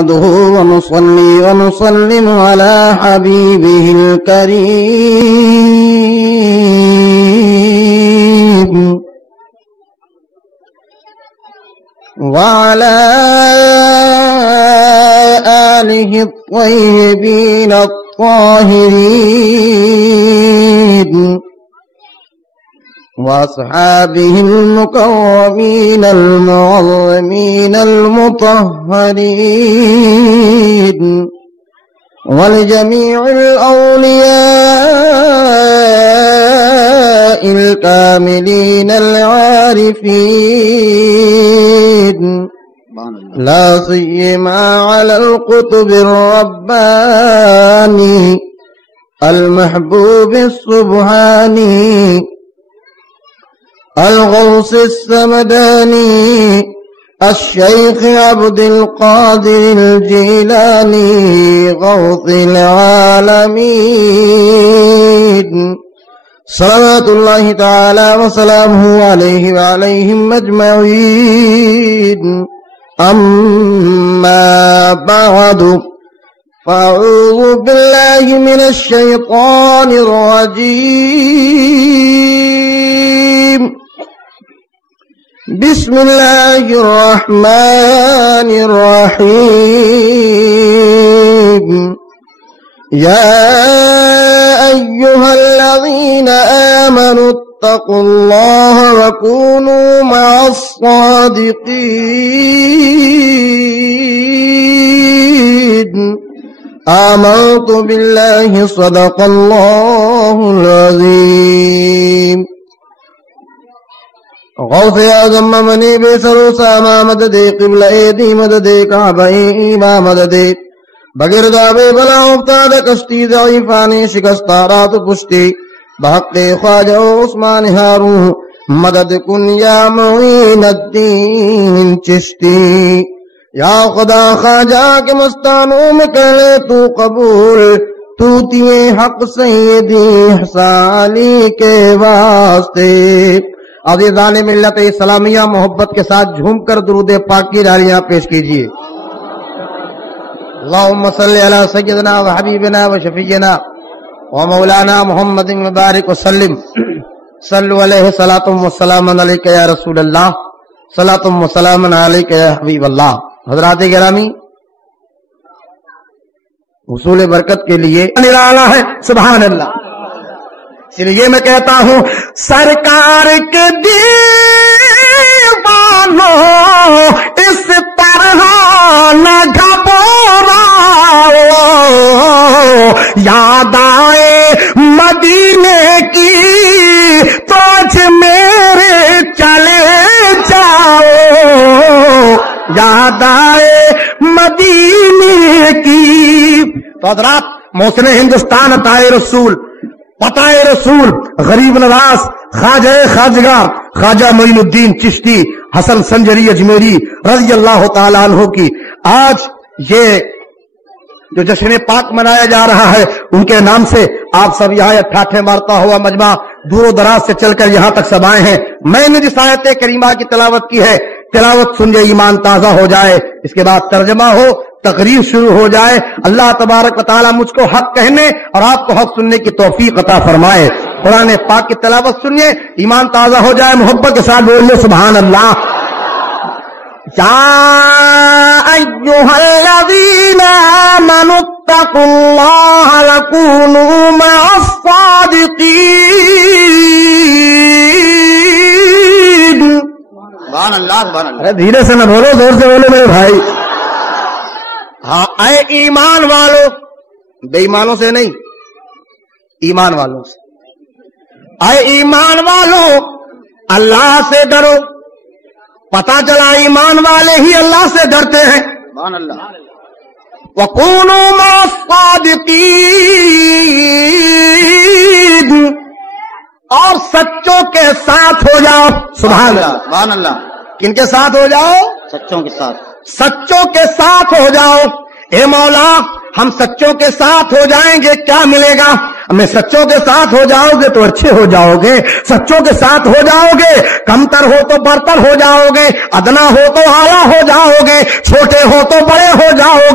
نحمده ونصلي ونسلم على حبيبه الكريم وعلى آله الطيبين الطاهرين وأصحابه المكرمين المعظمين المطهرين ولجميع الأولياء الكاملين العارفين لا سيما على القطب الرباني المحبوب السبحاني الغوث السمداني الشيخ عبد القادر الجيلاني غوث العالمين صلوات الله تعالى وسلامه عليه وعليهم أجمعين أما بعد فأعوذ بالله من الشيطان الرجيم بسم الله الرحمن الرحيم يا أيها الذين آمنوا اتقوا الله وكونوا مع الصادقين آمنت بالله صدق الله العظيم غوث اعظم منی بے سرو ساما مدد قبل ایدی مدد کعبہ ایما مدد بغیر دعوے بلا افتاد کشتی ضعیفانی شکستارات پشتی بحق خواجہ عثمان ہارون مدد کن یا معین الدین چشتی یا خدا خواجہ کے مستانوں میں کر لے تو قبول توتیے حق سیدی حسالی کے واسطے عزیزان ملت اسلامیہ محبت کے ساتھ جھوم کر درود پاک کی ڈالیاں پیش کیجیے اللہم صلی علی سیدنا و حبیبنا و شفیعنا و مولانا محمد مبارک وسلم صلو علیہ صلاۃ و سلام علیک یا رسول اللہ صلاۃ و سلام علیک یا حبیب اللہ حضرات گرامی حصول برکت کے لیے نرالا ہے سبحان اللہ اس لیے میں کہتا ہوں سرکار کے دیوانوں اس طرح نہ گھبراؤ یاد آئے مدینے کی تو میرے چلے جاؤ یاد آئے مدینے کی تو حضرات محسن ہندوستان عطائے رسول پتائے رسول غریب نواز خواجہ خواجگاہ خواجہ معین الدین چشتی حسن سنجری اجمیری رضی اللہ تعالیٰ عنہ کی آج یہ جو جشن پاک منایا جا رہا ہے ان کے نام سے آپ سب یہاں ٹھاٹھے مارتا ہوا مجمع دور و دراز سے چل کر یہاں تک سب آئے ہیں میں نے جس آیت کریمہ کی تلاوت کی ہے تلاوت سن جائے ایمان تازہ ہو جائے اس کے بعد ترجمہ ہو تقریر شروع ہو جائے اللہ تبارک و تعالیٰ مجھ کو حق کہنے اور آپ کو حق سننے کی توفیق عطا فرمائے قرآن پاک کی تلاوت سنیے ایمان تازہ ہو جائے محبت کے ساتھ بولیے سبحان اللہ یا ایھا الذین آمنوا اتقوا اللہ وکونوا مع الصادقین سبحان اللہ سبحان اللہ دھیرے سے نہ بولو زور سے بولو میرے بھائی ہاں اے ایمان والو بے ایمانوں سے نہیں ایمان والوں سے اے ایمان والو اللہ سے ڈرو پتا چلا ایمان والے ہی اللہ سے ڈرتے ہیں سبحان اللہ وَكُونُوا مَعَ الصَّادِقِينَ اور سچوں کے ساتھ ہو جاؤ سبحان اللہ سبحان اللہ کن کے ساتھ ہو جاؤ سچوں کے ساتھ سچوں کے ساتھ ہو جاؤ اے مولا ہم سچوں کے ساتھ ہو جائیں گے کیا ملے گا ہمیں سچوں کے ساتھ ہو جاؤ گے تو اچھے ہو جاؤ گے سچوں کے ساتھ ہو جاؤ گے کمتر ہو تو برتر ہو جاؤ گے ادنا ہو تو اعلیٰ ہو جاؤ گے چھوٹے ہو تو بڑے ہو جاؤ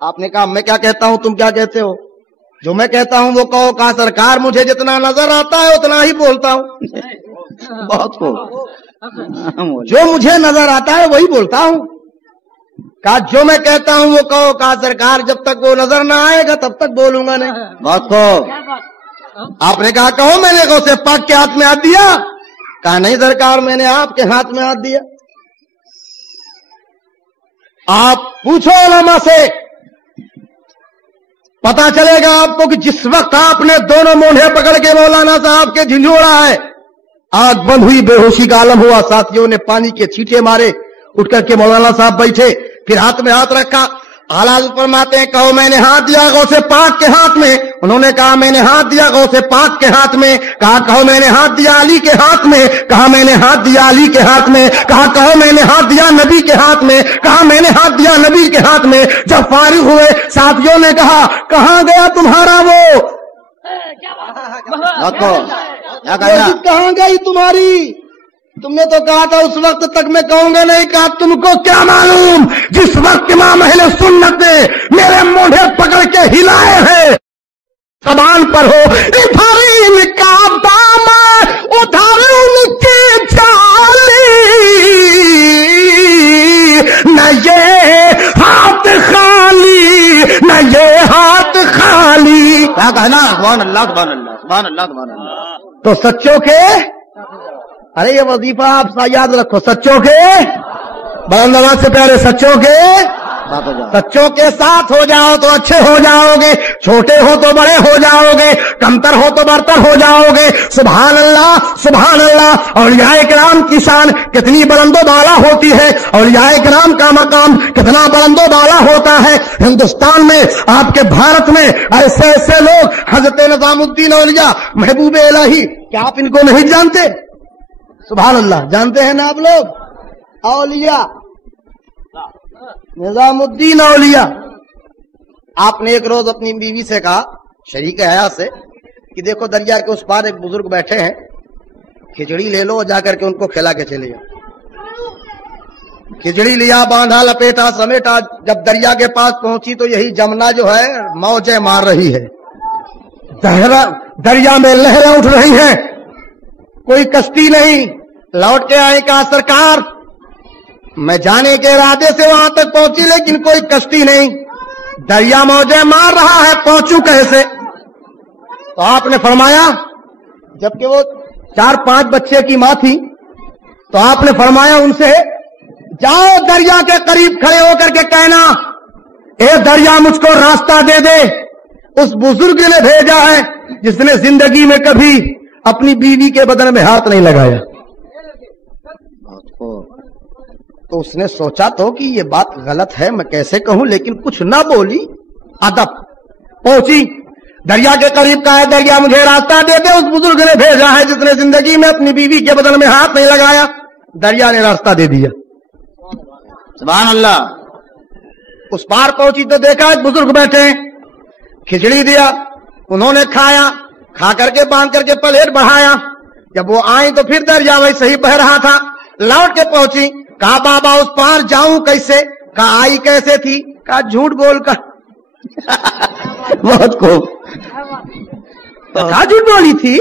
آپ نے کہا میں کیا کہتا ہوں تم کیا کہتے ہو؟ جو میں کہتا ہوں وہ کہو. کہا سرکار مجھے جتنا نظر آتا ہے اتنا ہی بولتا ہوں. بہت خوب. جو مجھے نظر آتا ہے وہی بولتا ہوں. کہا جو میں کہتا ہوں وہ کہو. کہا سرکار جب تک وہ نظر نہ آئے گا تب تک بولوں گا نہیں. بہت خوب. آپ نے کہا کہو میں نے غوث پاک کے ہاتھ میں ہاتھ دیا؟ کہا نہیں سرکار میں نے آپ کے ہاتھ میں ہاتھ دیا. آپ پوچھو علماء سے پتا چلے گا آپ کو کہ جس وقت آپ نے دونوں مونڈے پکڑ کے مولانا صاحب کے جھنجھوڑا ہے آگ بند ہوئی, بے ہوشی کا عالم ہوا, ساتھیوں نے پانی کے چھینٹے مارے, اٹھ کر کے مولانا صاحب بیٹھے, پھر ہاتھ میں ہاتھ رکھا. حالات فرماتے ہیں کہو میں نے ہاتھ دیا غوث پاک کے ہاتھ میں. انہوں نے کہا میں نے ہاتھ دیا غوث پاک کے ہاتھ میں. کہا کہو میں نے ہاتھ دیا علی کے ہاتھ میں. کہا میں نے ہاتھ دیا علی کے ہاتھ میں. کہا کہو میں نے ہاتھ دیا نبی کے ہاتھ میں. کہا میں نے ہاتھ دیا نبی کے ہاتھ میں. جب فارغ ہوئے ساتھیوں نے کہا کہاں گیا تمہارا وہ بہت خوب. کیا کہنا؟ کہاں گئی تمہاری؟ تم نے تو کہا تھا اس وقت تک میں کہوں گا نہیں. کہا تم کو کیا معلوم جس وقت امام اہل سنت نے میرے مونڈے پکڑ کے ہلائے ہیں زبان پر ہو ادھر کا دام ادھر ان کی چالی نہ یہ ہاتھ خالی نہ یہ ہاتھ خالی. کیا کہنا؟ سبحان اللہ سبحان اللہ سبحان اللہ سبحان اللہ. تو سچوں کے ارے یہ وظیفہ آپ یاد رکھو, سچوں کے بلند آواز سے پیارے سچوں کے بات ہو جائے. سچوں کے ساتھ ہو جاؤ تو اچھے ہو جاؤ گے, چھوٹے ہو تو بڑے ہو جاؤ گے, کمتر ہو تو برتر ہو جاؤ گے. سبحان اللہ سبحان اللہ. اولیاء کرام کی شان کتنی بلند و بالا ہوتی ہے, اولیاء کرام کا مقام کتنا بلند و بالا ہوتا ہے. ہندوستان میں آپ کے بھارت میں ایسے ایسے لوگ حضرت نظام الدین اولیاء محبوب الہی, کیا آپ ان کو نہیں جانتے؟ سبحان اللہ. جانتے ہیں نا آپ لوگ اولیاء نظام الدین اولیاء. آپ نے ایک روز اپنی بیوی سے کہا شریک حیات سے کہ دیکھو دریا کے اس پار ایک بزرگ بیٹھے ہیں, کھچڑی لے لو جا کر کے ان کو کھلا کے چلے جاؤ. کھچڑی لیا, باندھا, لپیٹا, سمیٹا. جب دریا کے پاس پہنچی تو یہی جمنا جو ہے موجیں مار رہی ہے, دریا میں لہریں اٹھ رہی ہیں, کوئی کشتی نہیں. لوٹ کے آئے کہا سرکار میں جانے کے ارادے سے وہاں تک پہنچی لیکن کوئی کشتی نہیں, دریا موجیں مار رہا ہے, پہنچوں کیسے؟ تو آپ نے فرمایا جبکہ وہ 4-5 بچے کی ماں تھی تو آپ نے فرمایا ان سے جاؤ دریا کے قریب کھڑے ہو کر کے کہنا اے دریا مجھ کو راستہ دے دے. اس بزرگ نے بھیجا ہے جس نے زندگی میں کبھی اپنی بیوی کے بدن میں ہاتھ نہیں لگایا. تو اس نے سوچا تو کہ یہ بات غلط ہے, میں کیسے کہوں, لیکن کچھ نہ بولی. ادب. پہنچی دریا کے قریب کا ہے, دریا مجھے راستہ دے دے, اس بزرگ نے بھیجا ہے جس نے زندگی میں اپنی بیوی کے بدن میں ہاتھ نہیں لگایا. دریا نے راستہ دے دیا. سبحان اللہ. اس پار پہنچی تو دیکھا ایک بزرگ بیٹھے ہیں, کھچڑی دیا, انہوں نے کھایا, کھا کر کے باندھ کر کے پلیٹ بڑھایا. جب وہ آئی تو پھر دریا ویسے ہی بہ رہا تھا. لوٹ کے پہنچی, کہا بابا اس پار جاؤں کیسے؟ کہا آئی کیسے تھی؟ کہا جھوٹ بول کر. بہت خوب. کہا جھوٹ بولی تھی؟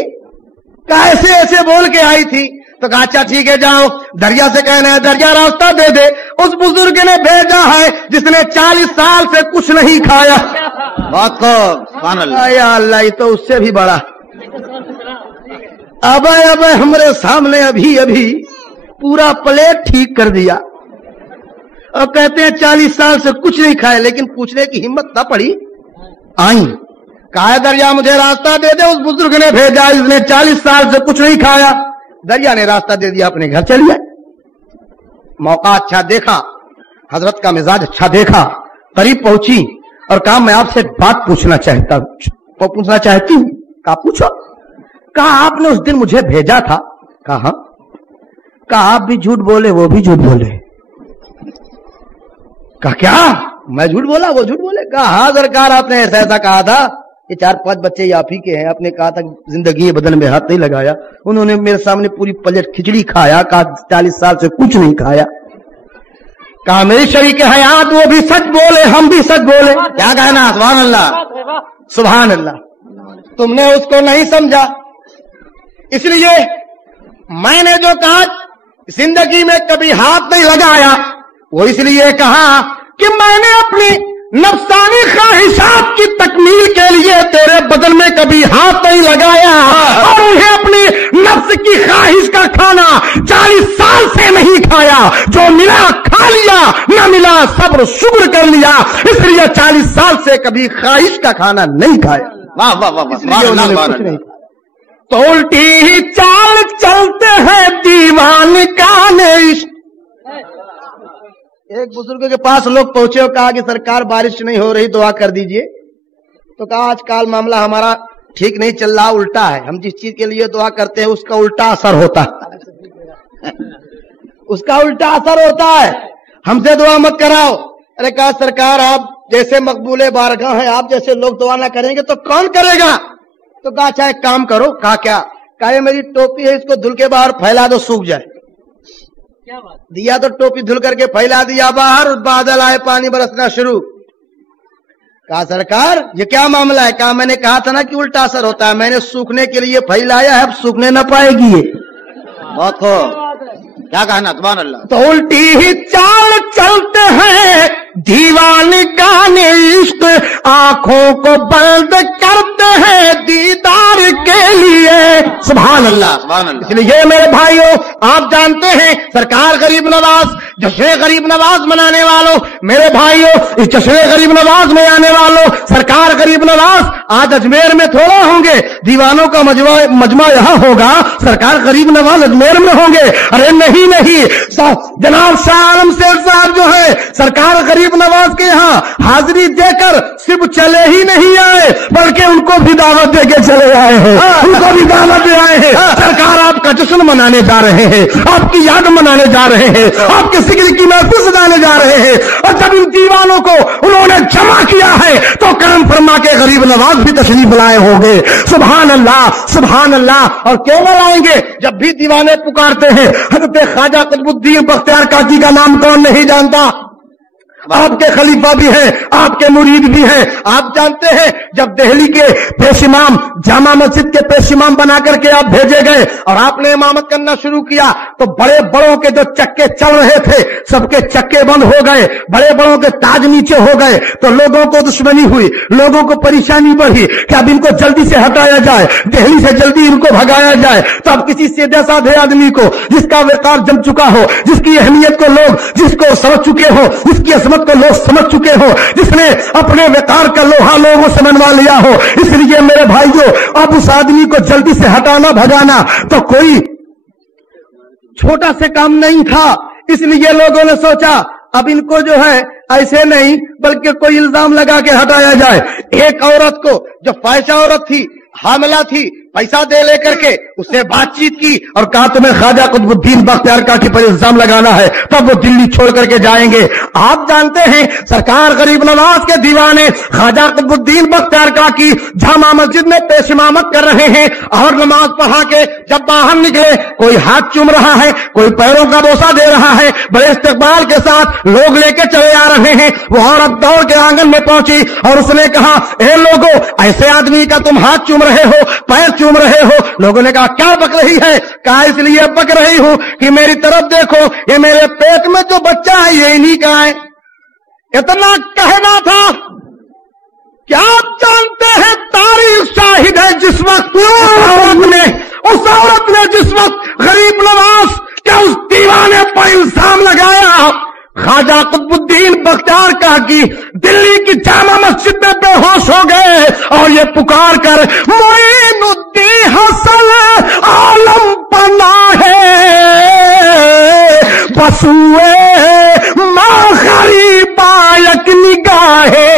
کہا ایسے ایسے بول کے آئی تھی. تو کہا اچھا ٹھیک ہے جاؤ, دریا سے کہنا ہے دریا راستہ دے دے. اس بزرگ نے بھیجا ہے جس نے 40 سال سے کچھ نہیں کھایا. بہت خوب. سبحان اللہ. یا اللہ, یہ تو اس سے بھی بڑا. اب ہمارے سامنے ابھی ابھی پورا پلیٹ ٹھیک کر دیا اور کہتے ہیں 40 سال سے کچھ نہیں کھائے, لیکن پوچھنے کی ہمت نہ پڑی. آئیں, کہا دریا مجھے راستہ دے دے, اس بزرگ نے بھیجا جس نے 40 سال سے کچھ نہیں کھایا. دریا نے راستہ دے دیا, اپنے گھر چلی گئے. موقع اچھا دیکھا, حضرت کا مزاج اچھا دیکھا, قریب پہنچی اور کہا میں آپ سے ایک بات پوچھنا چاہتی ہوں. کہا پوچھو. کہا آپ نے اس دن مجھے بھیجا تھا. کہا ہاں. کہا آپ بھی جھوٹ بولے وہ بھی جھوٹ بولے. کہا کیا میں جھوٹ بولا وہ جھوٹ بولے؟ کہا ہاں سرکار آپ نے ایسا ایسا کہا تھا, یہ 4-5 بچے یہ آپ ہی کے ہیں, آپ نے کہا تھا زندگی بدن میں ہاتھ نہیں لگایا. انہوں نے میرے سامنے پوری پلیٹ کھچڑی کھایا, کہا 40 سال سے کچھ نہیں کھایا. کہا میری شریک حیات وہ بھی سچ بولے ہم بھی سچ بولے. کیا کہنا؟ سبحان اللہ سبحان اللہ. تم نے اس کو نہیں سمجھا، اس لیے میں نے جو کہا زندگی میں کبھی ہاتھ نہیں لگایا، وہ اس لیے کہا کہ میں نے اپنی نفسانی خواہشات کی تکمیل کے لیے تیرے بدن میں کبھی ہاتھ نہیں لگایا، اور انہیں اپنی نفس کی خواہش کا کھانا 40 سال سے نہیں کھایا. جو ملا کھا لیا، نہ ملا صبر شکر کر لیا، اس لیے 40 سال سے کبھی خواہش کا کھانا نہیں کھایا. واہ واہ واہ واہ، سبحان اللہ سبحان اللہ. تو الٹی ہی چال چلتے ہیں دیوان کا عشق. ایک بزرگ کے پاس لوگ پہنچے اور کہا کہ سرکار بارش نہیں ہو رہی، دعا کر دیجئے. تو کہا آج کل معاملہ ہمارا ٹھیک نہیں چل رہا، الٹا ہے. ہم جس چیز کے لیے دعا کرتے ہیں اس کا الٹا اثر ہوتا ہے، اس کا الٹا اثر ہوتا ہے. ہم سے دعا مت کراؤ. ارے کہا سرکار آپ جیسے مقبول بارگاہ ہیں، آپ جیسے لوگ دعا نہ کریں گے تو کون کرے گا؟ تو کہا اچھا ایک کام کرو. کہا کیا؟ کہا یہ میری ٹوپی ہے، اس کو دھل کے باہر پھیلا دو، سوکھ جائے. دیا تو ٹوپی دھل کر کے پھیلا دیا باہر، بادل آئے، پانی برسنا شروع. کہا سرکار یہ کیا معاملہ ہے؟ کہا میں نے کہا تھا نا کہ الٹا اثر ہوتا ہے، میں نے سوکھنے کے لیے پھیلایا ہے، اب سوکھنے نہ پائے گی یہ. بہت خوب. کیا کہنا؟ سبحان اللہ. تو الٹی ہی چال چلتے ہیں دیوان گانے عشق، آنکھوں کو بند کرتے ہیں دیدار کے لیے. سبحان اللہ سبحان اللہ. اس لیے میرے بھائیوں آپ جانتے ہیں سرکار غریب نواز، جشن غریب نواز منانے والوں، میرے بھائیوں اس جشن غریب نواز میں آنے والوں، سرکار غریب نواز آج اجمیر میں تھوڑا ہوں گے، دیوانوں کا مجمع یہاں ہوگا، سرکار غریب نواز اجمیر میں ہوں گے. ارے نہیں، جناب شاہ عالم شیخ صاحب جو ہے سرکار غریب نواز کے یہاں حاضری دے کر صرف چلے ہی نہیں آئے بلکہ ان کو بھی دعوت دے کے چلے آئے ہیں، ان کو بھی دعوت دے آئے ہیں. سرکار آپ کا جشن منانے جا رہے ہیں، آپ کی یاد منانے جا رہے ہیں، آپ کے ذکر کی محفل سجانے جا رہے ہیں. اور جب ان دیوانوں کو انہوں نے جمع کیا ہے تو کرم فرما کے غریب نواز بھی تشریف لائے ہوں گے. سبحان اللہ سبحان اللہ. اور کیوں نہ لائیں گے؟ جب بھی دیوانے پکارتے ہیں حضرت خواجہ قطب الدین بختیار کاکی کا نام کون نہیں جانتا؟ آپ کے خلیفہ بھی ہیں، آپ کے مرید بھی ہیں. آپ جانتے ہیں جب دہلی کے پیش امام، جامع مسجد کے پیش امام بنا کر کے آپ بھیجے گئے اور آپ نے امامت کرنا شروع کیا تو بڑے بڑوں کے جو چکے چل رہے تھے سب کے چکے بند ہو گئے، بڑے بڑوں کے تاج نیچے ہو گئے. تو لوگوں کو دشمنی ہوئی، لوگوں کو پریشانی بڑھی کہ اب ان کو جلدی سے ہٹایا جائے، دہلی سے جلدی ان کو بھگایا جائے. تو اب کسی سیدھے سادھے آدمی کو جس کا وقار جم چکا ہو، جس کی اہمیت کو لوگ جس کو سمجھ چکے ہو، جس کی عظمت کو لوگ سمجھ چکے ہو، جس نے اپنے وقار کا لوہا لوگوں سے منوا لیا ہو، اس لیے میرے بھائیوں اب اس آدمی کو جلدی سے ہٹانا بھگانا تو کوئی چھوٹا سے کام نہیں تھا. اس لیے لوگوں نے سوچا اب ان کو جو ہے ایسے نہیں بلکہ کوئی الزام لگا کے ہٹایا جائے. ایک عورت کو جو فاحشہ عورت تھی، حاملہ تھی، پیسہ دے لے کر کے اس سے بات چیت کی اور کہا تمہیں خواجہ قطب الدین بختیار کاکی پر الزام لگانا ہے، تب وہ دلی چھوڑ کر کے جائیں گے. آپ جانتے ہیں سرکار غریب نواز کے دیوانے خواجہ قطب الدین بختیار کاکی جامع مسجد میں پیش امامت کر رہے ہیں اور نماز پڑھا کے جب باہر نکلے کوئی ہاتھ چوم رہا ہے، کوئی پیروں کا بوسہ دے رہا ہے، بڑے استقبال کے ساتھ لوگ لے کے چلے آ رہے ہیں. وہ عورت دوڑ کے آنگن میں پہنچی اور اس نے کہا اے لوگوں، ایسے آدمی کا تم ہاتھ چوم رہے ہو، پیر چوم رہے ہو. لوگوں نے کہا کیا بک رہی ہے؟ کہا اس لیے بک رہی ہوں کہ میری طرف دیکھو، یہ میرے پیٹ میں جو بچہ ہے یہ انہی کا ہے. اتنا کہنا تھا. کیا آپ جانتے ہیں تاریخ شاہد ہے جس وقت اس عورت نے جس وقت غریب نواز کیا اس دیوانے پر الزام لگایا، خواجہ قطب الدین بختیار کاکی دلی کی جامع مسجد میں بے ہوش ہو گئے اور یہ پکار کر معین الدین حسن عالم بنا ہے بسوئے ماں غریبا یک نگاہے.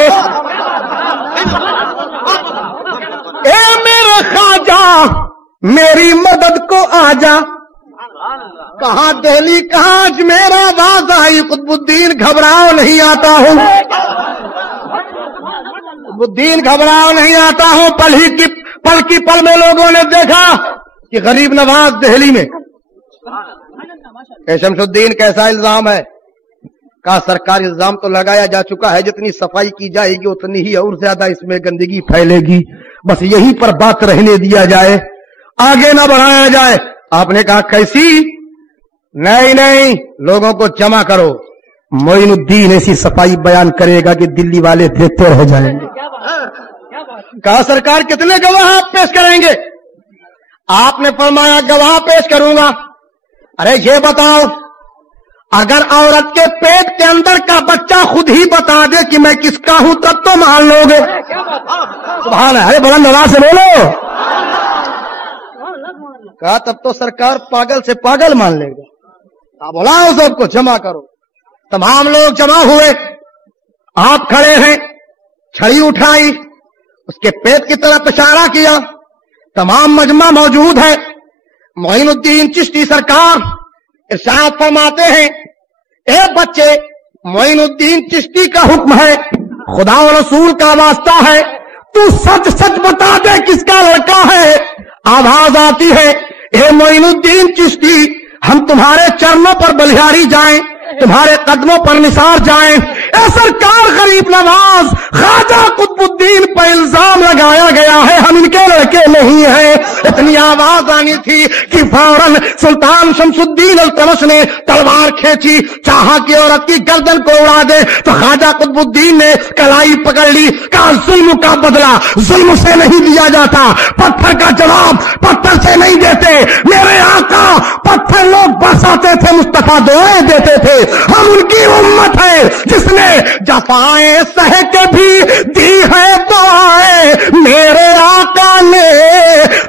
اے میرے خواجہ میری مدد کو آجا. کہاں دہلی کہاں اجمیر آواز آئی قطب الدین گھبراؤ نہیں آتا ہوں، قطب الدین گھبراؤ نہیں آتا ہوں. پل کی پل میں لوگوں نے دیکھا کہ غریب نواز دہلی میں. شمس الدین کیسا الزام ہے؟ کہا سرکار الزام تو لگایا جا چکا ہے، جتنی صفائی کی جائے گی اتنی ہی اور زیادہ اس میں گندگی پھیلے گی، بس یہیں پر بات رہنے دیا جائے، آگے نہ بڑھایا جائے۔ آپ نے کہا کیسی؟ نہیں لوگوں کو جمع کرو، معین الدین ایسی صفائی بیان کرے گا کہ دلی والے دیکھتے رہ جائیں گے۔ کہا سرکار کتنے گواہ آپ پیش کریں گے؟ آپ نے فرمایا گواہ پیش کروں گا۔ ارے یہ بتاؤ، اگر عورت کے پیٹ کے اندر کا بچہ خود ہی بتا دے کہ میں کس کا ہوں تب تو مان لو گے؟ سبحان اللہ، ارے بلند آواز سے بولو۔ کہا تب تو سرکار پاگل سے پاگل مان لے گا۔ بلاؤ سب کو جمع کرو۔ تمام لوگ جمع ہوئے، آپ کھڑے ہیں، چھڑی اٹھائی، اس کے پیٹ کی طرف اشارہ کیا، تمام مجمع موجود ہے۔ معین الدین چشتی سرکار ارشاد فرماتے ہیں، اے بچے، معین الدین چشتی کا حکم ہے، خدا و رسول کا واسطہ ہے، تو سچ سچ بتا دے کس کا لڑکا ہے۔ آواز آتی ہے، اے معین الدین چشتی، ہم تمہارے چرنوں پر بلیہاری جائیں، تمہارے قدموں پر نثار جائیں۔ اے سرکار غریب نواز، خواجہ قطب الدین پر الزام لگایا گیا ہے ہم ان کے لڑکے نہیں ہیں۔ اتنی آواز آنی تھی کہ فوراً سلطان شمس الدین التمش نے تلوار کھینچی، چاہا کہ عورت کی گردن کو اڑا دے، تو خواجہ قطب الدین نے کلائی پکڑ لی، کہا ظلم کا بدلہ ظلم سے نہیں دیا جاتا، پتھر کا جواب پتھر سے نہیں دیتے۔ میرے آقا پتھر لوگ برساتے تھے، مصطفیٰ دعائیں دیتے تھے، ہم ان کی امت ہے جس نے جفائیں سہ کے بھی دی ہے دعائیں۔ میرے آقا نے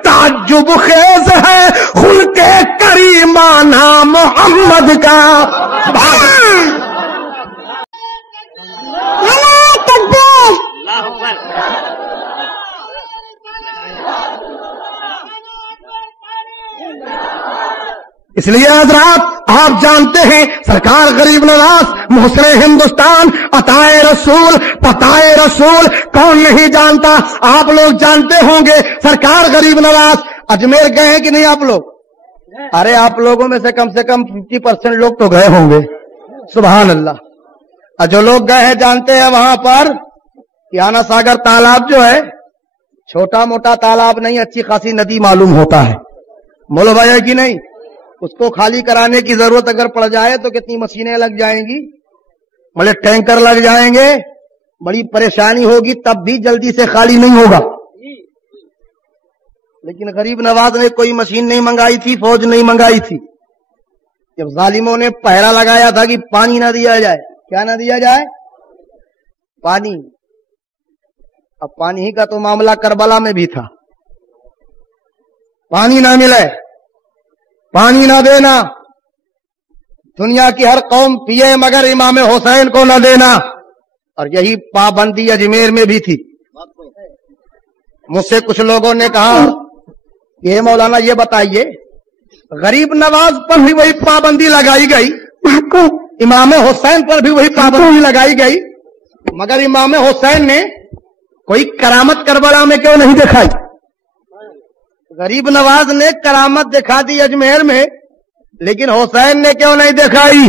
تعجب خیز ہے خلق کریمانہ محمد کا۔ اس لیے حضرات آپ جانتے ہیں سرکار غریب نواز محسن ہندوستان عطائے رسول پتائے رسول کون نہیں جانتا؟ آپ لوگ جانتے ہوں گے سرکار غریب نواز اجمیر گئے ہیں کہ نہیں آپ لوگ؟ ارے آپ لوگوں میں سے کم 50% لوگ تو گئے ہوں گے، سبحان اللہ۔ اور جو لوگ گئے ہیں جانتے ہیں وہاں پر یانا ساگر تالاب جو ہے چھوٹا موٹا تالاب نہیں، اچھی خاصی ندی معلوم ہوتا ہے، مولو بھائی ہے کہ نہیں؟ اس کو خالی کرانے کی ضرورت اگر پڑ جائے تو کتنی مشینیں لگ جائیں گی، بڑے ٹینکر لگ جائیں گے، بڑی پریشانی ہوگی، تب بھی جلدی سے خالی نہیں ہوگا۔ لیکن غریب نواز نے کوئی مشین نہیں منگائی تھی، فوج نہیں منگائی تھی۔ جب ظالموں نے پہرا لگایا تھا کہ پانی نہ دیا جائے، کیا نہ دیا جائے؟ پانی۔ اب پانی ہی کا تو معاملہ کربلا میں بھی تھا، پانی نہ ملے، پانی نہ دینا، دنیا کی ہر قوم پیے مگر امام حسین کو نہ دینا، اور یہی پابندی اجمیر میں بھی تھی۔ مجھ سے کچھ لوگوں نے کہا یہ مولانا یہ بتائیے غریب نواز پر بھی وہی پابندی لگائی گئی، امام حسین پر بھی وہی پابندی لگائی گئی، مگر امام حسین نے کوئی کرامت کربلا میں کیوں نہیں دکھائی؟ غریب نواز نے کرامت دکھا دی اجمیر میں، لیکن حسین نے کیوں نہیں دکھائی؟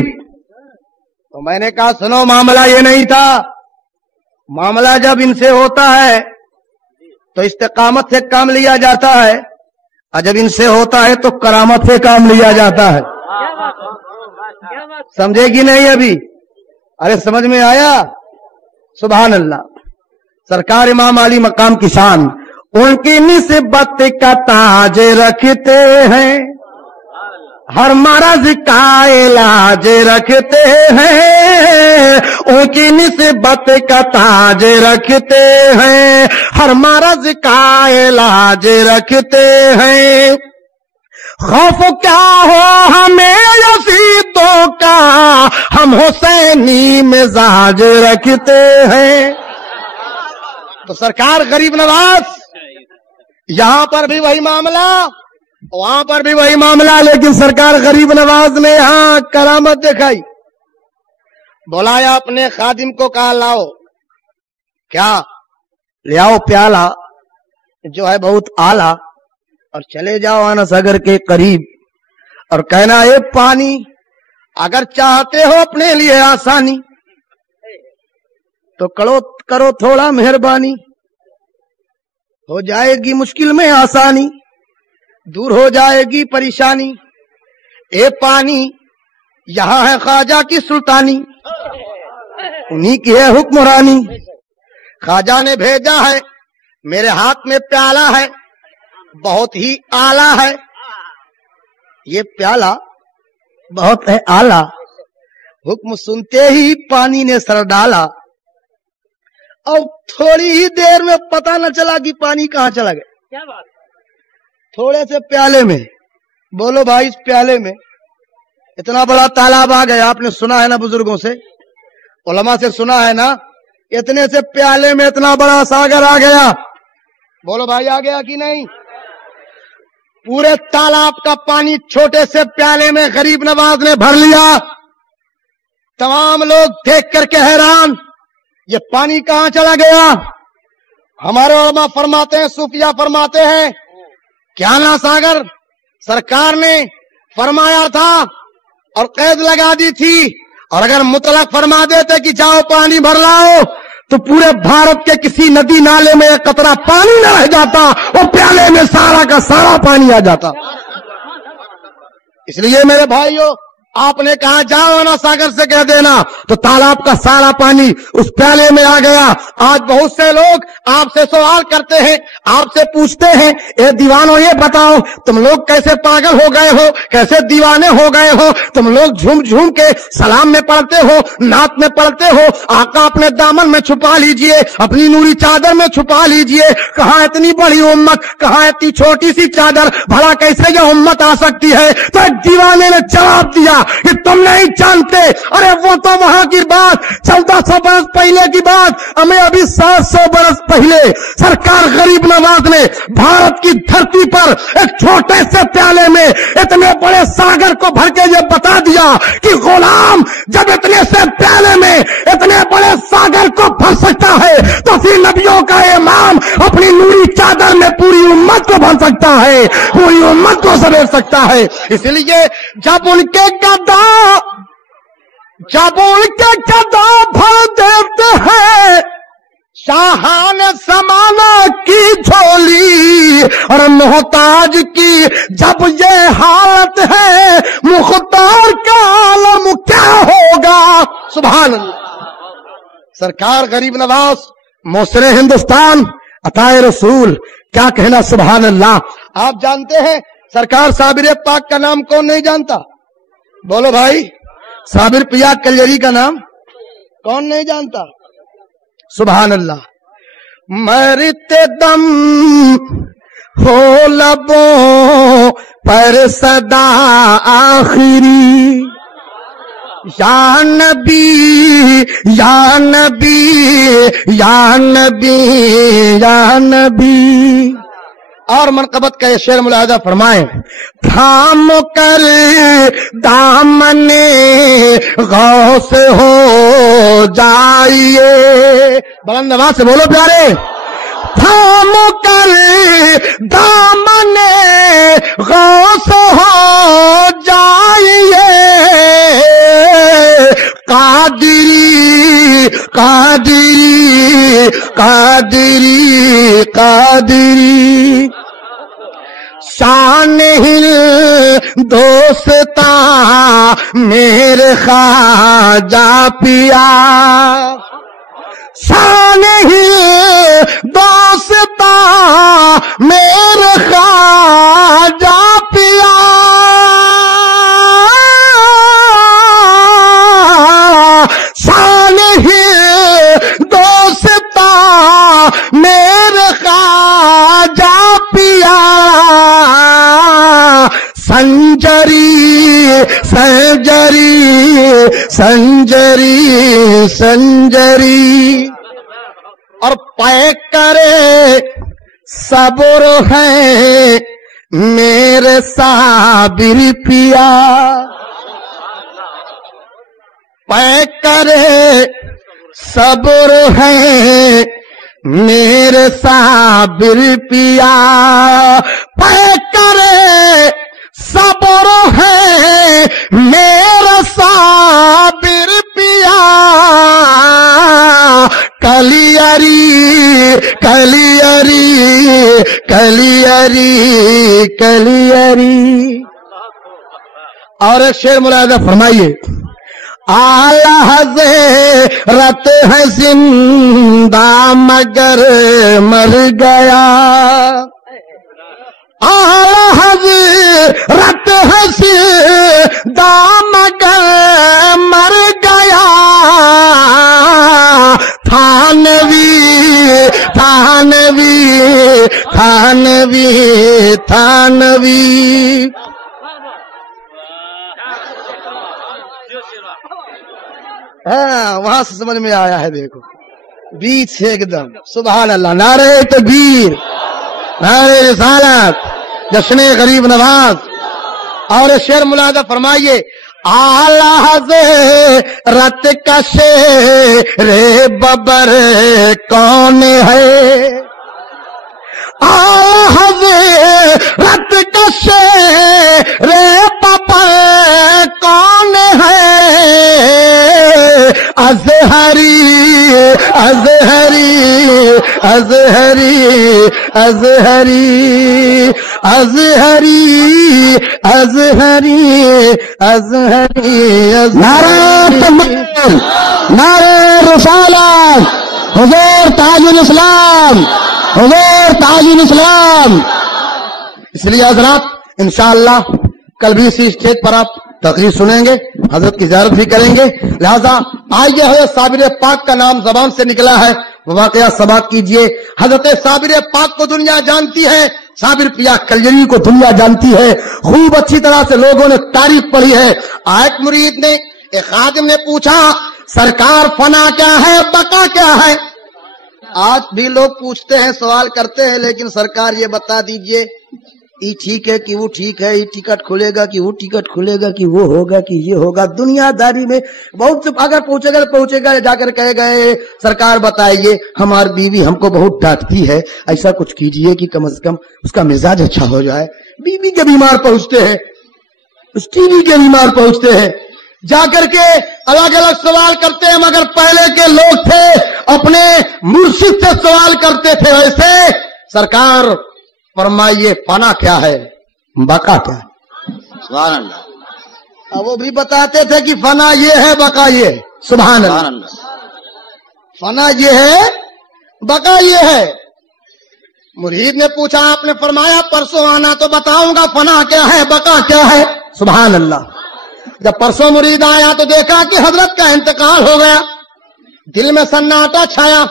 تو میں نے کہا سنو، معاملہ یہ نہیں تھا، معاملہ جب ان سے ہوتا ہے تو استقامت سے کام لیا جاتا ہے، اور جب ان سے ہوتا ہے تو کرامت سے کام لیا جاتا ہے۔ سمجھے گی نہیں ابھی؟ ارے سمجھ میں آیا؟ سبحان اللہ۔ سرکار امام علی مقام کی شان، ان کی نسبت کا تاج رکھتے ہیں، ہر مرض کا علاج رکھتے ہیں، ان کی نسبت کا تاج رکھتے ہیں، ہر مرض کا علاج رکھتے ہیں۔ خوف کیا ہو ہمیں یزیدوں کا، ہم حسینی مزاج رکھتے ہیں۔ تو سرکار غریب نواز یہاں پر بھی وہی معاملہ، وہاں پر بھی وہی معاملہ، لیکن سرکار غریب نواز نے یہاں کرامت دکھائی۔ بلایا اپنے خادم کو، کہا لاؤ، کیا لے آؤ؟ پیالہ جو ہے بہت اعلیٰ، اور چلے جاؤ آنا ساگر کے قریب اور کہنا اے پانی اگر چاہتے ہو اپنے لیے آسانی تو کرو تھوڑا مہربانی، ہو جائے گی مشکل میں آسانی، دور ہو جائے گی پریشانی۔ اے پانی یہاں ہے خواجہ کی سلطانی، انہی کی ہے حکمرانی۔ خواجہ نے بھیجا ہے، میرے ہاتھ میں پیالہ ہے، بہت ہی اعلیٰ ہے۔ یہ پیالہ بہت ہے اعلیٰ، حکم سنتے ہی پانی نے سر ڈالا، اور تھوڑی ہی دیر میں پتہ نہ چلا کہ پانی کہاں چلا گیا۔ تھوڑے سے پیالے میں، بولو بھائی، اس پیالے میں اتنا بڑا تالاب آ گیا۔ آپ نے سنا ہے نا بزرگوں سے، علماء سے سنا ہے نا، اتنے سے پیالے میں اتنا بڑا ساگر آ گیا۔ بولو بھائی، آ گیا کہ نہیں؟ پورے تالاب کا پانی چھوٹے سے پیالے میں غریب نواز نے بھر لیا۔ تمام لوگ دیکھ کر کے حیران، یہ پانی کہاں چلا گیا؟ ہمارے علماء فرماتے ہیں، صوفیہ فرماتے ہیں، کیا نا ساگر سرکار نے فرمایا تھا اور قید لگا دی تھی، اور اگر مطلق فرما دیتے کہ جاؤ پانی بھر لاؤ تو پورے بھارت کے کسی ندی نالے میں ایک قطرہ پانی نہ رہ جاتا، اور پیالے میں سارا کا سارا پانی آ جاتا۔ اس لیے میرے بھائیوں، آپ نے کہا جاؤ نا ساگر سے کہہ دینا، تو تالاب کا سارا پانی اس پیالے میں آ گیا۔ آج بہت سے لوگ آپ سے سوال کرتے ہیں، آپ سے پوچھتے ہیں، اے دیوانوں یہ بتاؤ تم لوگ کیسے پاگل ہو گئے ہو، کیسے دیوانے ہو گئے ہو؟ تم لوگ جھوم جھوم کے سلام میں پڑھتے ہو، نعت میں پڑھتے ہو، آقا اپنے دامن میں چھپا لیجئے، اپنی نوری چادر میں چھپا لیجئے۔ کہاں اتنی بڑی امت، کہاں اتنی چھوٹی سی چادر، بھلا کیسے یہ امت آ سکتی ہے؟ تو ایک دیوانے نے جواب دیا کہ تم نہیں جانتے، ارے وہ تو وہاں کی بات 1400 برس پہلے کی بات، ہمیں ابھی 700 برس پہلے سرکار غریب نواز نے بھارت کی دھرتی پر ایک چھوٹے سے پیالے میں اتنے بڑے ساگر کو بھر کے یہ بتا دیا کہ غلام جب اتنے سے پیالے میں اتنے بڑے ساگر کو بھر سکتا ہے تو پھر نبیوں کا امام اپنی نوری چادر میں پوری امت کو بھر سکتا ہے، پوری امت کو سمیٹ سکتا ہے۔ اس لیے جب ان کے گدا بھر دیتے ہیں شاہان زمانہ کی جھولی، اور محتاج کی جب یہ حالت ہے مختار کا عالم کیا ہوگا؟ سبحان اللہ۔ سرکار غریب نواز محسن ہندوستان عطائے رسول، کیا کہنا، سبحان اللہ۔ آپ جانتے ہیں سرکار صابر پاک کا نام کون نہیں جانتا؟ بولو بھائی، صابر پیا کلیری کا نام کون نہیں جانتا؟ سبحان اللہ۔ مرتے دم ہو لبوں پر صدا آخری، یا نبی یا نبی یا نبی یا نبی۔ اور منقبت کا یہ شعر ملاحظہ فرمائیں، تھام کر دامن غوث ہو جائیے، بلند آواز سے بولو پیارے، تھام کر دامن غوث ہو جائیے، قادری قادری قادری قادری، شان دوستا میرے خواجہ پیا، شان دوستا میرے خواجہ پیا، شان دوستا میرے خواجہ پیا، سنجری سنجری سنجری سنجری، اور پے کرے صبر ہے میرے صابر پیا، پے کرے صبر ہے میرے صابر پیا، پے کرے صبر ہے میرا کلیری کلیری کلیری. اور ایک شعر ملاحظہ فرمائیے. اعلی حضرت ہے زندہ مگر مر گیا. اعلی حضرت ہے زندہ مگر مر گیا. تھانوی تھانوی تھانوی تھانوی. ہاں وہاں سے سمجھ میں آیا ہے. دیکھو بیچ سے ایک دم. سبحان اللہ. نعرہ تکبیر، نعرہ رسالت، جشن غریب نواز. اور شعر ملاحظہ فرمائیے. اعلی حضرت کا شیر ببر کون ہے؟ اعلی حضرت کا شیر ببر کون ہے؟ ازہری ازہری ازہری ازہری ازہری ازہری ازہری. نعرہ تکبیر، نعرہ رسالت، حضور تاج الاسلام، حضور تاج الاسلام. اس لیے حضرات انشاءاللہ کل بھی اسی اسٹیج پر آپ تقریر سنیں گے، حضرت کی زیارت بھی کریں گے. لہذا آئیے حضرت صابر پاک کا نام زبان سے نکلا ہے، وہ واقعہ سماعت کیجئے. حضرت صابر پاک کو دنیا جانتی ہے، صابر پیا کلیری کو دنیا جانتی ہے. خوب اچھی طرح سے لوگوں نے تعریف پڑھی ہے. ایک مرید نے، ایک خادم نے پوچھا سرکار فنا کیا ہے، بقا کیا ہے؟ آج بھی لوگ پوچھتے ہیں، سوال کرتے ہیں، لیکن سرکار یہ بتا دیجئے یہ ٹھیک ہے کہ وہ ٹھیک ہے، یہ ٹکٹ کھلے گا کہ وہ ٹکٹ کھلے گا کہ وہ ہوگا کہ یہ ہوگا. دنیا داری میں بہت سے اگر پوچھے گا جا کر کہے گئے سرکار بتائیے ہماری بیوی ہم کو بہت ڈانٹتی ہے، ایسا کچھ کیجئے کہ کم از کم اس کا مزاج اچھا ہو جائے. بیوی کے بیمار پہنچتے ہیں، اس ٹی وی کے بیمار پہنچتے ہیں، جا کر کے الگ الگ سوال کرتے ہیں. مگر پہلے کے لوگ تھے اپنے مرشد سے سوال کرتے تھے. ویسے سرکار فرمائیے فنا کیا ہے، بقا کیا ہے؟ سبحان اللہ. وہ بھی بتاتے تھے کہ فنا یہ ہے، بقا یہ ہے. سبحان اللہ. فنا یہ ہے، بقا یہ ہے. مرید نے پوچھا، آپ نے فرمایا پرسوں آنا تو بتاؤں گا فنا کیا ہے، بقا کیا ہے. سبحان اللہ. جب پرسوں مرید آیا تو دیکھا کہ حضرت کا انتقال ہو گیا. دل میں سناٹا چھایا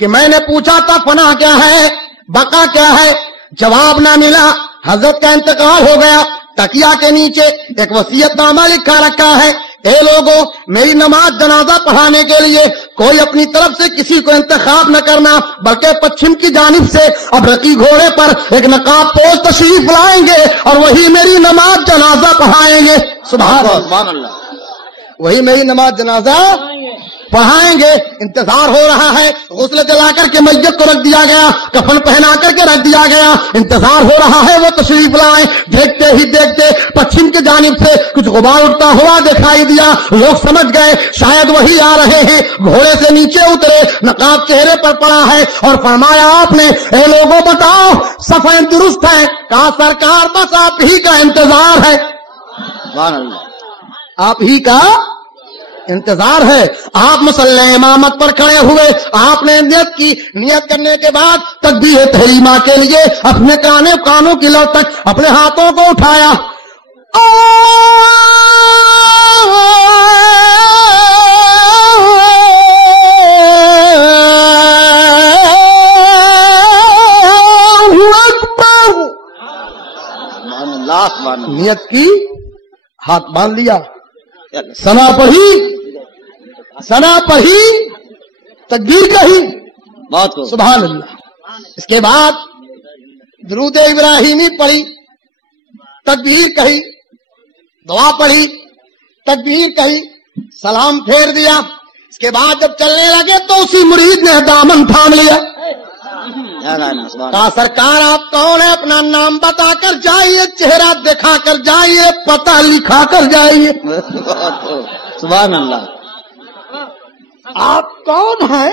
کہ میں نے پوچھا تھا فنا کیا ہے، بقا کیا ہے، جواب نہ ملا. حضرت کا انتقال ہو گیا. تکیا کے نیچے ایک وصیت نامہ لکھا رکھا ہے، اے لوگوں میری نماز جنازہ پڑھانے کے لیے کوئی اپنی طرف سے کسی کو انتخاب نہ کرنا، بلکہ پچھم کی جانب سے ابرقی گھوڑے پر ایک نقاب پوش تشریف لائیں گے اور وہی میری نماز جنازہ پڑھائیں گے. سبحان اللہ. وہی میری نماز جنازہ پڑھائیں گے. انتظار ہو رہا ہے. غسل جلا کر کے میت کو رکھ دیا گیا، کفن پہنا کر کے رکھ دیا گیا. انتظار ہو رہا ہے وہ تشریف لائیں. دیکھتے ہی دیکھتے پچھم کی جانب سے کچھ غبار اٹھتا ہوا دکھائی دیا. لوگ سمجھ گئے شاید وہی آ رہے ہیں. گھوڑے سے نیچے اترے، نقاب چہرے پر پڑا ہے اور فرمایا آپ نے، اے لوگوں بتاؤ صفیں درست ہے؟ کہا سرکار بس آپ ہی کا انتظار ہے. آپ ہی کا انتظار ہے. آپ مصلی امامت پر کھڑے ہوئے. آپ نے نیت کی. نیت کرنے کے بعد تکبیر تحریمہ کے لیے اپنے کانوں کی لو تک اپنے ہاتھوں کو اٹھایا. نیت کی، ہاتھ باندھ لیا، ثنا پڑھی، تکبیر کہی. سبحان اللہ. اس کے بعد درود ابراہیمی پڑھی، تکبیر کہی، دعا پڑھی، تکبیر کہی، سلام پھیر دیا. اس کے بعد جب چلنے لگے تو اسی مرید نے دامن تھام لیا. کہا سرکار آپ کون ہیں؟ اپنا نام بتا کر جائیے، چہرہ دکھا کر جائیے، پتہ لکھا کر جائیے. سبحان اللہ. آپ کون ہیں؟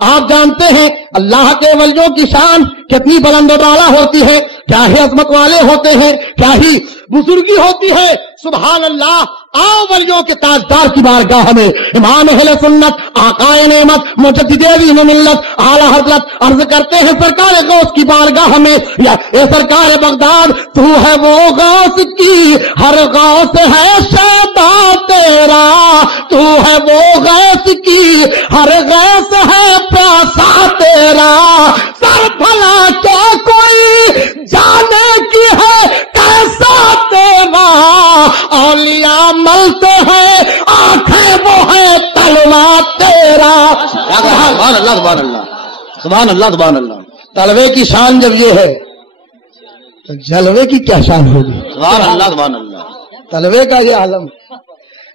آپ جانتے ہیں اللہ کے ولیوں کی شان کتنی بلند و بالا ہوتی ہے، کیا ہی عظمت والے ہوتے ہیں، کیا ہی بزرگی ہوتی ہے. سبحان اللہ. آؤ ولیوں کے تاجدار کی بارگاہ میں امام اہل سنت آقائے نعمت مجدد دین ملت اعلی حضرت عرض کرتے ہیں سرکار غوث کی بارگاہ میں، یا اے سرکار بغداد، تو ہے وہ غوث کی ہر غوث ہے شیدا تیرا، تو ہے وہ غوث کی ہر غوث ہے پیاسا تیرا، سر بھلا کیا کوئی جانے کی ہے کیسا تیرا، اولیاء ملتے ہیں آنکھیں وہ ہے تلوا تیرا. سبحان اللہ سبحان اللہ سبحان اللہ سبحان اللہ. تلوے کی شان جب یہ ہے تو جلوے کی کیا شان ہوگی؟ سبحان اللہ سبحان اللہ. تلوے کا یہ عالم،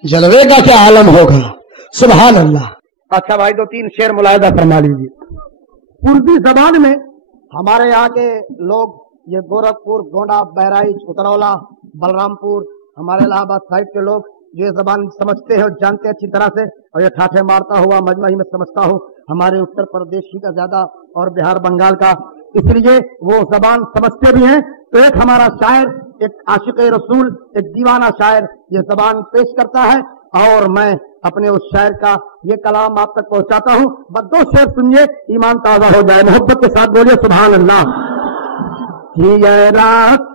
جلوے کا کیا عالم ہوگا؟ سبحان اللہ. اچھا بھائی، 2-3 شعر ملاحظہ فرما لیجیے. اردو زبان میں ہمارے یہاں کے لوگ، یہ گورکھپور، گونڈا، بہرائچ، اترولہ، بلرام پور، ہمارے الہ آباد سائڈ کے لوگ یہ زبان سمجھتے ہیں اور جانتے ہیں اچھی طرح سے، اور یہ ٹھاٹھے مارتا ہوا مجمع ہی میں سمجھتا ہوں ہمارے اتر پردیش ہی کا زیادہ اور بہار بنگال کا، اس لیے وہ زبان سمجھتے بھی ہیں. تو ایک ہمارا شاعر، ایک عاشق رسول، ایک دیوانہ شاعر یہ زبان پیش کرتا ہے، اور میں اپنے اس شاعر کا یہ کلام آپ تک پہنچاتا ہوں. بس 2 شعر سنیے، ایمان تازہ ہو جائے. محبت کے ساتھ بولیے سبحان اللہ.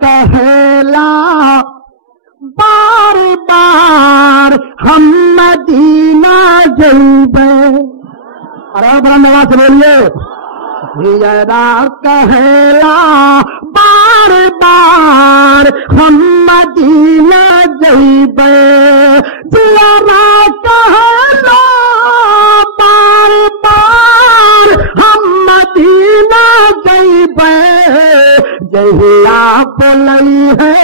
کہلا بار بار ہم مدینہ جلبے، ارے بڑا نواز بولیے. کہلا بار بار ہم مدینہ جلبے، کہلا بار بار ہم مدینہ جلبے، جہیا بولی ہے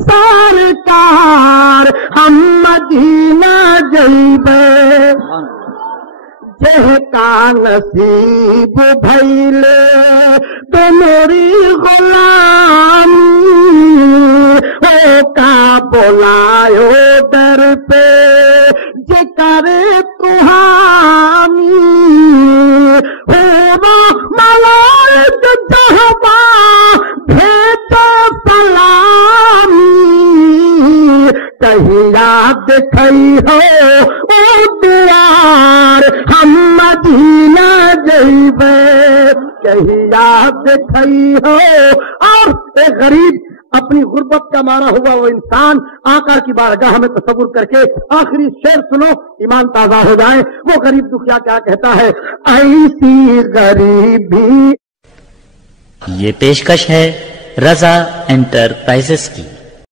سرکار ہم مدینہ جلبے، جہ کا نصیب بھیلے تو میری غلامی، او کا بولایو در پہ جے کرے تو حامی، ہو ملائک جہبا بھیجو سلامی، کہیں یاد کھئی ہو او دیار ہم مدینہ جیبے، کہیں یاد کھئی ہو. اور ایک غریب اپنی غربت کا مارا ہوا وہ انسان آقا کی بارگاہ میں تصور کر کے آخری شعر سنو، ایمان تازہ ہو جائے. وہ غریب دکھیا کیا کہتا ہے؟ ایسی غریبی. یہ پیشکش ہے رضا انٹرپرائزز کی.